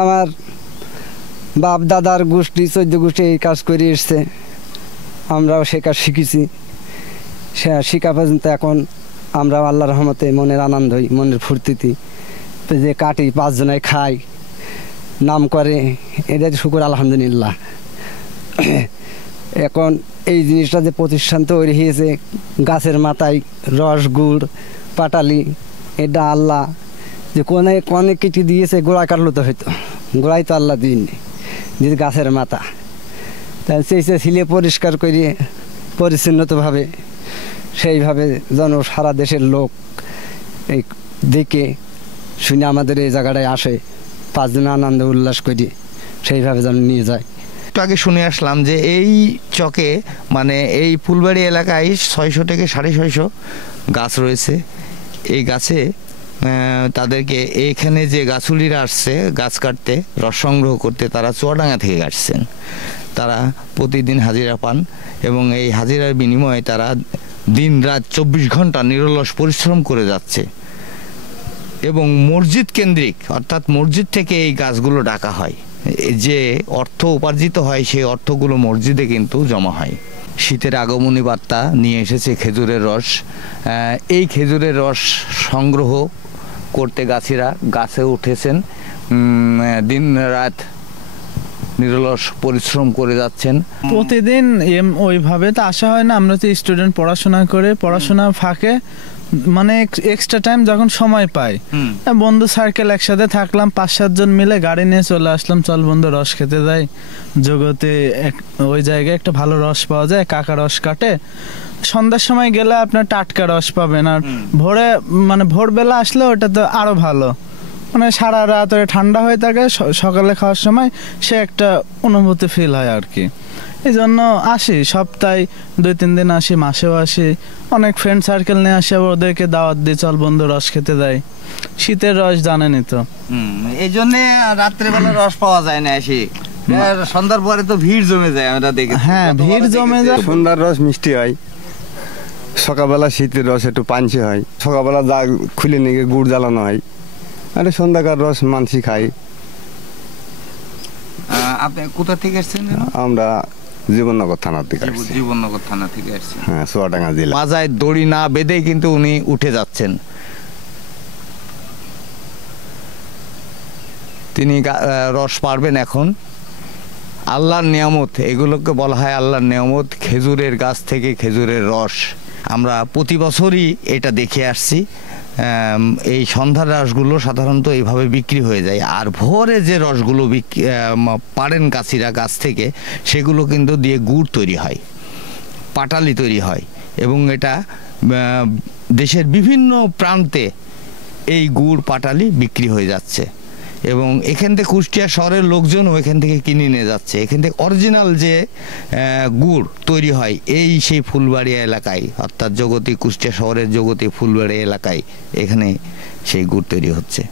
আমার বাপ দাদার গোষ্ঠী 14 গোষ্ঠী এই কাজ করে এসছে, আমরাও সে কাজ শিখেছি। সে শিখা পর্যন্ত এখন আমরা আল্লাহর রহমতে মনের আনন্দই, মনের ফুর্তিতে যে কাটি 5 জনায় খাই, নাম করে, এদের শুকুর আলহামদুলিল্লাহ। এখন এই জিনিসটা যে প্রতিষ্ঠান তৈরি হয়েছে, গাছের মাথায় রস গুড় পাটালি, এটা আল্লাহ যে কোনে কেটে দিয়েছে, গোড়া কাটলো তো হয়তো, গোড়াই তো আল্লাহ দিননি, যে গাছের মাথা তাই সেই ছিলে পরিষ্কার করিয়ে পরিচ্ছন্নতভাবে সেইভাবে যেন সারা দেশের লোক এই দেখে শুনে আমাদের এই জায়গাটায় আসে, 5 দিন আনন্দ উল্লাস করি, সেইভাবে যেন নিয়ে যায়। একটু আগে শুনে আসলাম যে এই চকে মানে এই ফুলবাড়ি এলাকায় 600 থেকে 650 গাছ রয়েছে। এই গাছে তাদেরকে এইখানে যে গাছুলিরা আসছে গাছ কাটতে, রস সংগ্রহ করতে, তারা চুয়াডাঙ্গা থেকে আসছেন। তারা প্রতিদিন হাজিরা পান এবং এই হাজিরার বিনিময়ে তারা দিন রাত 24 ঘন্টা নিরলস পরিশ্রম করে যাচ্ছে এবং মসজিদ কেন্দ্রিক, অর্থাৎ মসজিদ থেকে এই গাছগুলো ডাকা হয়। যে অর্থ উপার্জিত হয় সেই অর্থগুলো মসজিদে কিন্তু জমা হয়। শীতের আগমনী বার্তা নিয়ে এসেছে খেজুরের রস। এই খেজুরের রস সংগ্রহ করতে গাছিরা গাছে উঠেছেন, দিন রাত নিরলস পরিশ্রম করে যাচ্ছেন। প্রতিদিন ওইভাবে তো আসা হয় না, আমরা তো স্টুডেন্ট, পড়াশোনা করে পড়াশোনা ফাঁকে মানে এক্সট্রা টাইম যখন সময় পাই, বন্ধু সার্কেল একসাথে থাকলাম, 5-7 জন মিলে গাড়ি নিয়ে চলে আসলাম, চল বন্ধু রস খেতে যাই জগতে। ওই জায়গায় একটা ভালো রস পাওয়া যায়, কাকা রস কাটে, সন্ধ্যার সময় গেলে আপনার টাটকা রস পাবেন। আর ভোরে মানে ভোরবেলা আসলে ওটা তো আরো ভালো, মানে সারা রাত ঠান্ডা হয়ে থাকে, সকালে খাওয়ার সময় সে একটা অনুভূতি ফিল হয় আর কি। এই জন্য আসি, সপ্তাহে 2-3 দিন আসি, মাসেও আসি, অনেক ফ্রেন্ড সার্কেল নিয়ে আসি, আবার ওদেরকে দাওয়াত দিই, চল বন্ধু রস খেতে যাই। শীতের রস জানেনই তো, এই জন্য রাত্রেবেলা রস পাওয়া যায় না, আসি সন্ধ্যার পরে তো ভিড় জমে যায়, আমরা দেখি। হ্যাঁ, ভিড় জমে যায়। সন্ধ্যার রস মিষ্টি হয়, সকালবেলা শীতের রস একটু পাঞ্চে হয়, সকালবেলা যা খুলে নিয়ে গুড় জ্বালানো হয়, আরে সন্ধ্যাকার রস মানসি খাই। আপনি কোথা থেকে এসেছেন? আমরা জীবননগর থানা থেকে। জীবননগর থানা থেকে আসছেন? হ্যাঁ, চুয়াডাঙ্গা জেলা। মাজায় দড়ি না বেঁধে কিন্তু উনি উঠে যাচ্ছেন। তিনি রস পারবেন এখন। আল্লাহর নিয়ামত, এগুলোকে বলা হয় আল্লাহর নিয়ামত, খেজুরের গাছ থেকে খেজুরের রস। আমরা প্রতি বছরই এটা দেখে আসছি। এই সন্ধ্যার রসগুলো সাধারণত এইভাবে বিক্রি হয়ে যায়। আর ভোরে যে রসগুলো পারেন গাছিরা গাছ থেকে, সেগুলো কিন্তু দিয়ে গুড় তৈরি হয়, পাটালি তৈরি হয় এবং এটা দেশের বিভিন্ন প্রান্তে এই গুড় পাটালি বিক্রি হয়ে যাচ্ছে এবং এখান থেকে কুষ্টিয়া শহরের লোকজনও এখান থেকে কিনে নিয়ে যাচ্ছে। এখান থেকে অরিজিনাল যে গুড় তৈরি হয় এই সেই ফুলবাড়িয়া এলাকায়, অর্থাৎ জগতী, কুষ্টিয়া শহরের জগতী ফুলবাড়িয়া এলাকায় এখানে সেই গুড় তৈরি হচ্ছে।